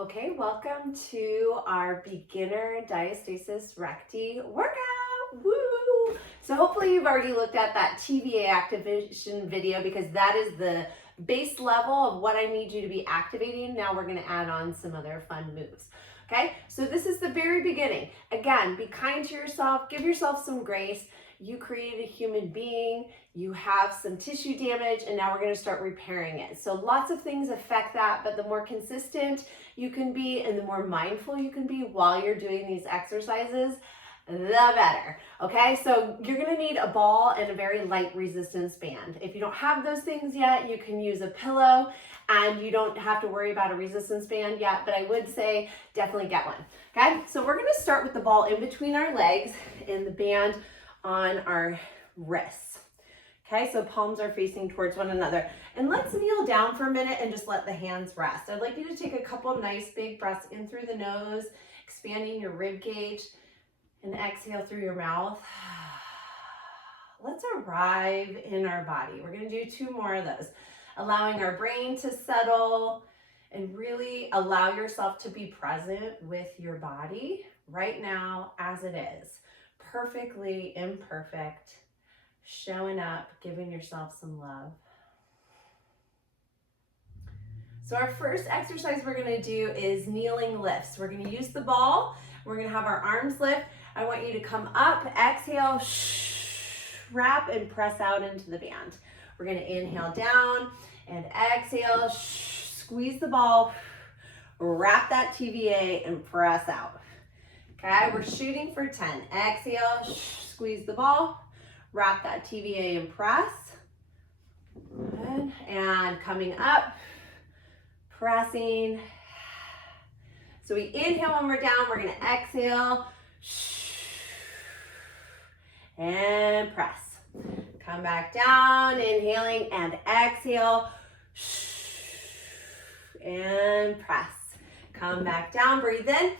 Okay, welcome to our beginner Diastasis Recti workout. Woo! So hopefully you've already looked at that TVA activation video because that is the base level of what I need you to be activating. Now we're going to add on some other fun moves. Okay, so this is the very beginning. Again, be kind to yourself, give yourself some grace. You created a human being, you have some tissue damage, and now we're going to start repairing it. So lots of things affect that, but the more consistent you can be and the more mindful you can be while you're doing these exercises, the better. Okay, so you're going to need a ball and a very light resistance band. If you don't have those things yet, you can use a pillow and you don't have to worry about a resistance band yet, but I would say definitely get one. Okay, so we're going to start with the ball in between our legs and the band on our wrists. Okay, so palms are facing towards one another. And let's kneel down for a minute and just let the hands rest. I'd like you to take a couple of nice big breaths in through the nose, expanding your rib cage, and exhale through your mouth. Let's arrive in our body. We're going to do 2 more of those, allowing our brain to settle and really allow yourself to be present with your body right now as it is. Perfectly imperfect, showing up, giving yourself some love. So our first exercise we're going to do is kneeling lifts. We're going to use the ball. We're going to have our arms lift. I want you to come up, exhale, wrap and press out into the band. We're going to inhale down and exhale, squeeze the ball, wrap that TVA and press out. Okay, we're shooting for 10. Exhale, squeeze the ball, wrap that TVA and press. Good. And coming up, pressing. So we inhale when we're down, we're going to exhale and press. Come back down, inhaling and exhale and press. Come back down, breathe in.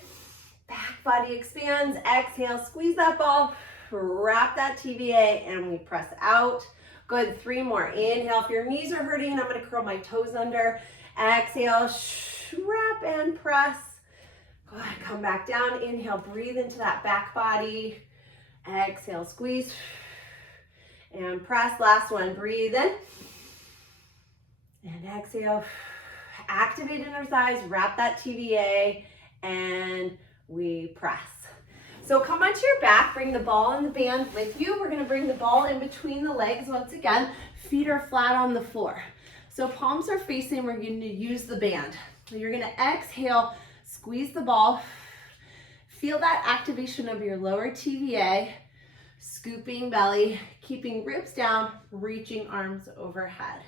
Back body expands, exhale, squeeze that ball, wrap that TVA, and we press out. Good, 3 more. Inhale, if your knees are hurting, I'm gonna curl my toes under. Exhale, wrap and press. Good, come back down, inhale, breathe into that back body. Exhale, squeeze, and press. Last one, breathe in. And exhale, activate inner thighs, wrap that TVA, and we press. So come onto your back, bring the ball and the band with you. We're going to bring the ball in between the legs once again. Feet are flat on the floor. So palms are facing, we're going to use the band. So you're going to exhale, squeeze the ball. Feel that activation of your lower TVA, scooping belly, keeping ribs down, reaching arms overhead.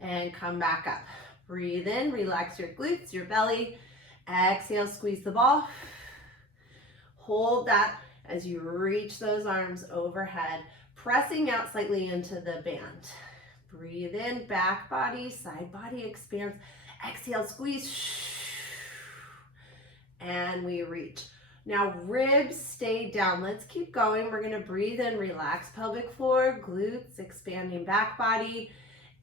And come back up. Breathe in, relax your glutes, your belly. Exhale, squeeze the ball. Hold that as you reach those arms overhead, pressing out slightly into the band. Breathe in, back body, side body expands. Exhale, squeeze. And we reach. Now ribs stay down. Let's keep going. We're going to breathe in, relax pelvic floor, glutes, expanding back body.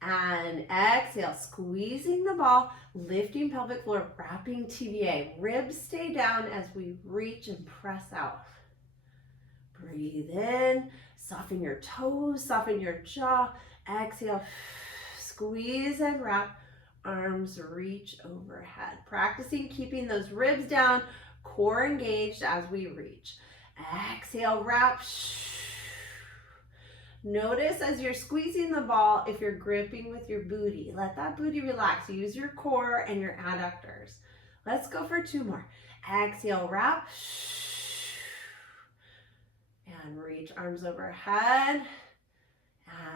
And exhale, squeezing the ball, lifting pelvic floor, wrapping TVA. Ribs stay down as we reach and press out. Breathe in, soften your toes, soften your jaw. Exhale, squeeze and wrap, arms reach overhead. Practicing keeping those ribs down, core engaged as we reach. Exhale, wrap. Notice as you're squeezing the ball, if you're gripping with your booty, let that booty relax. Use your core and your adductors. Let's go for 2 more. Exhale, wrap. And reach arms overhead.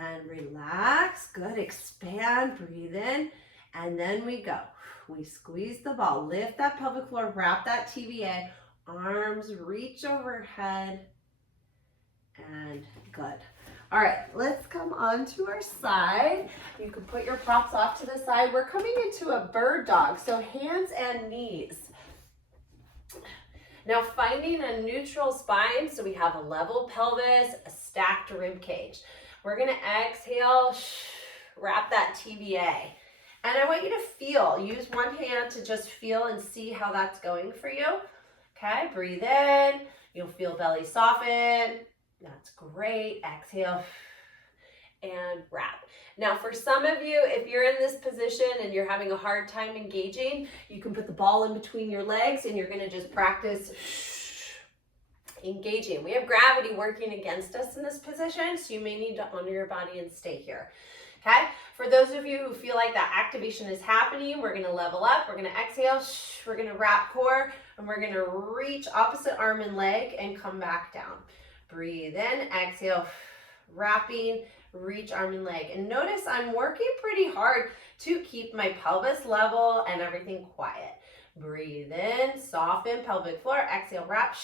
And relax. Good. Expand. Breathe in. And then we go. We squeeze the ball. Lift that pelvic floor. Wrap that TVA. Arms reach overhead. And good. All right, let's come onto our side. You can put your props off to the side. We're coming into a bird dog, so hands and knees. Now finding a neutral spine, so we have a level pelvis, a stacked rib cage. We're gonna exhale, wrap that TVA. And I want you to feel. Use one hand to just feel and see how that's going for you. Okay, breathe in. You'll feel belly soften. That's great. Exhale and wrap. Now for some of you, if you're in this position and you're having a hard time engaging, you can put the ball in between your legs and you're going to just practice engaging. We have gravity working against us in this position, so you may need to honor your body and stay here. Okay, for those of you who feel like that activation is happening, we're going to level up. We're going to exhale, we're going to wrap core, and we're going to reach opposite arm and leg and come back down. Breathe in, exhale, wrapping, reach arm and leg. And notice I'm working pretty hard to keep my pelvis level and everything quiet. Breathe in, soften pelvic floor, exhale, wrap,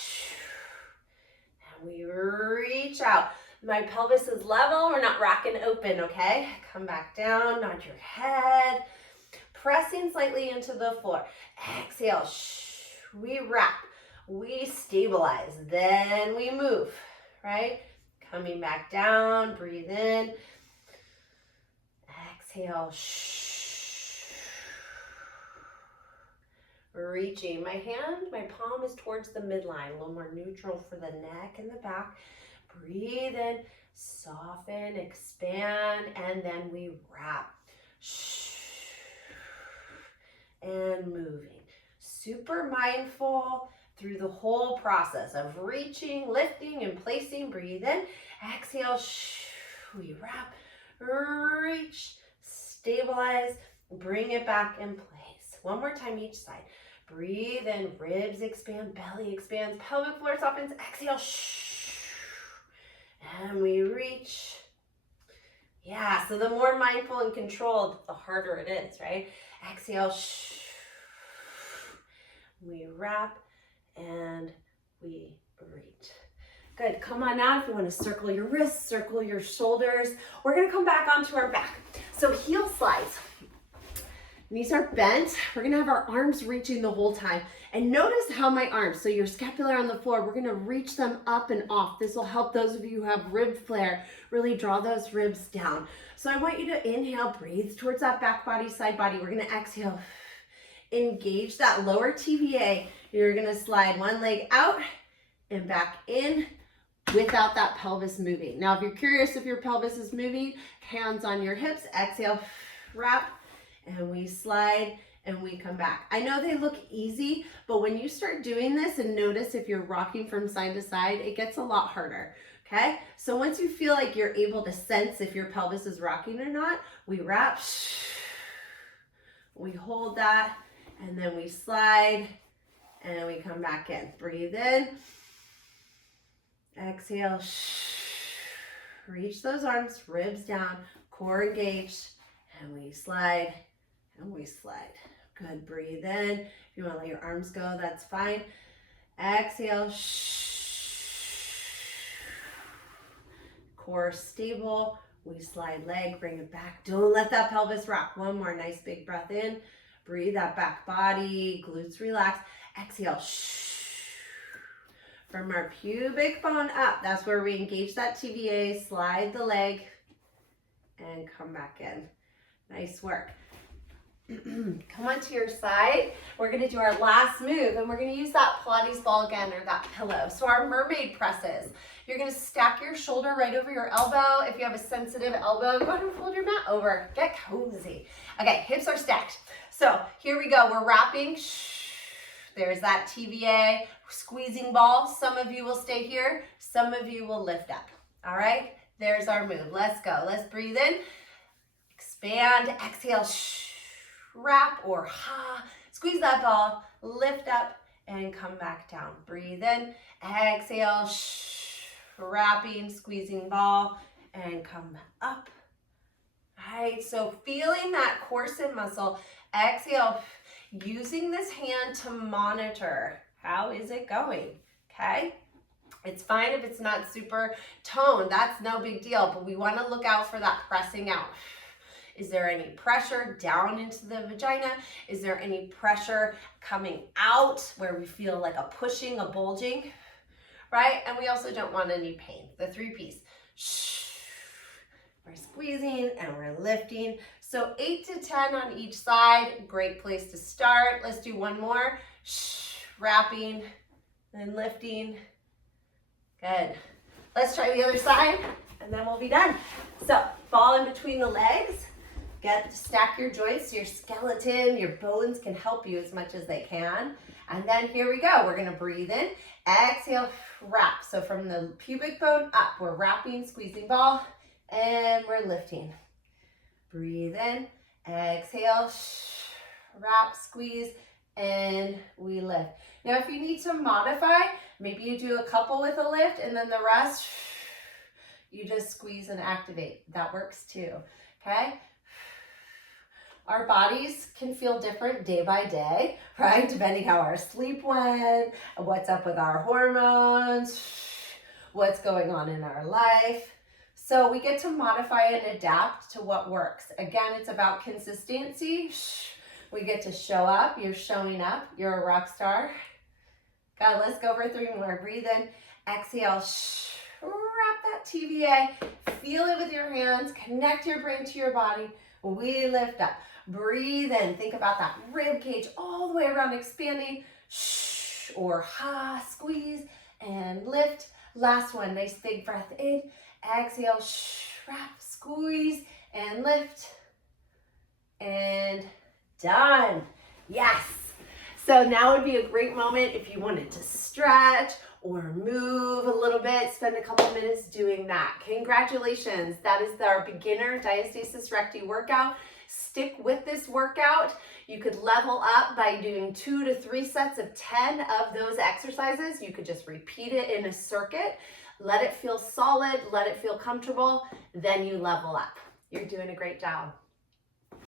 and we reach out. My pelvis is level, we're not rocking open, okay? Come back down, nod your head, pressing slightly into the floor. Exhale, we wrap, we stabilize, then we move, right? Coming back down, breathe in, exhale, reaching. My hand, my palm is towards the midline, a little more neutral for the neck and the back. Breathe in, soften, expand, and then we wrap. And moving. Super mindful through the whole process of reaching, lifting, and placing. Breathe in, exhale, we wrap, reach, stabilize, bring it back in place. One more time each side. Breathe in, ribs expand, belly expands, pelvic floor softens, exhale, and we reach. Yeah, so the more mindful and controlled, the harder it is, right? Exhale, we wrap, and we reach. Good, come on out if you want to circle your wrists, circle your shoulders. We're gonna come back onto our back. So heel slides. Knees are bent. We're gonna have our arms reaching the whole time. And notice how my arms, so your scapula on the floor, we're gonna reach them up and off. This will help those of you who have rib flare really draw those ribs down. So I want you to inhale, breathe towards that back body, side body. We're gonna exhale, engage that lower TVA. You're gonna slide one leg out and back in without that pelvis moving. Now, if you're curious if your pelvis is moving, hands on your hips, exhale, wrap, and we slide and we come back. I know they look easy, but when you start doing this and notice if you're rocking from side to side, it gets a lot harder, okay? So once you feel like you're able to sense if your pelvis is rocking or not, we wrap, we hold that, and then we slide, and we come back in. Breathe in, exhale, reach those arms, ribs down, core engaged, and we slide, and we slide. Good, breathe in. If you want to let your arms go, that's fine. Exhale, core stable. We slide leg, bring it back. Don't let that pelvis rock. One more nice big breath in. Breathe that back body, glutes relax. Exhale, from our pubic bone up. That's where we engage that TVA, slide the leg, and come back in. Nice work. Come on to your side. We're going to do our last move, and we're going to use that Pilates ball again, or that pillow. So our mermaid presses. You're going to stack your shoulder right over your elbow. If you have a sensitive elbow, go ahead and fold your mat over. Get cozy. Okay, hips are stacked. So here we go. We're wrapping. There's that TVA, squeezing ball. Some of you will stay here. Some of you will lift up. All right, there's our move. Let's go. Let's breathe in. Expand, exhale, wrap or ha. Squeeze that ball, lift up, and come back down. Breathe in, exhale, wrapping, squeezing ball, and come up. All right, so feeling that corset muscle. Exhale, using this hand to monitor. How is it going? Okay. It's fine if it's not super toned. That's no big deal, but we want to look out for that pressing out. Is there any pressure down into the vagina? Is there any pressure coming out where we feel like a pushing, a bulging, right? And we also don't want any pain. The 3 piece. We're squeezing and we're lifting. So 8 to 10 on each side, great place to start. Let's do one more. Wrapping and lifting. Good. Let's try the other side and then we'll be done. So fall in between the legs. Stack your joints so your skeleton, your bones can help you as much as they can. And then here we go. We're gonna breathe in, exhale, wrap. So from the pubic bone up, we're wrapping, squeezing ball, and we're lifting. Breathe in, exhale, wrap, squeeze, and we lift. Now if you need to modify, maybe you do a couple with a lift and then the rest, you just squeeze and activate. That works too, okay? Our bodies can feel different day by day, right? Depending how our sleep went, what's up with our hormones, what's going on in our life. So we get to modify and adapt to what works. Again, it's about consistency. We get to show up. You're showing up. You're a rock star. God, let's go for 3 more. Breathe in, exhale, wrap that TVA. Feel it with your hands. Connect your brain to your body. We lift up. Breathe in. Think about that rib cage all the way around expanding. Or squeeze and lift. Last one. Nice big breath in. Exhale. Wrap, squeeze, and lift. And done. Yes. So now would be a great moment if you wanted to stretch or move a little bit, spend a couple minutes doing that. Congratulations. That is our beginner Diastasis Recti workout. Stick with this workout. You could level up by doing 2 to 3 sets of 10 of those exercises. You could just repeat it in a circuit. Let it feel solid, let it feel comfortable, then you level up. You're doing a great job.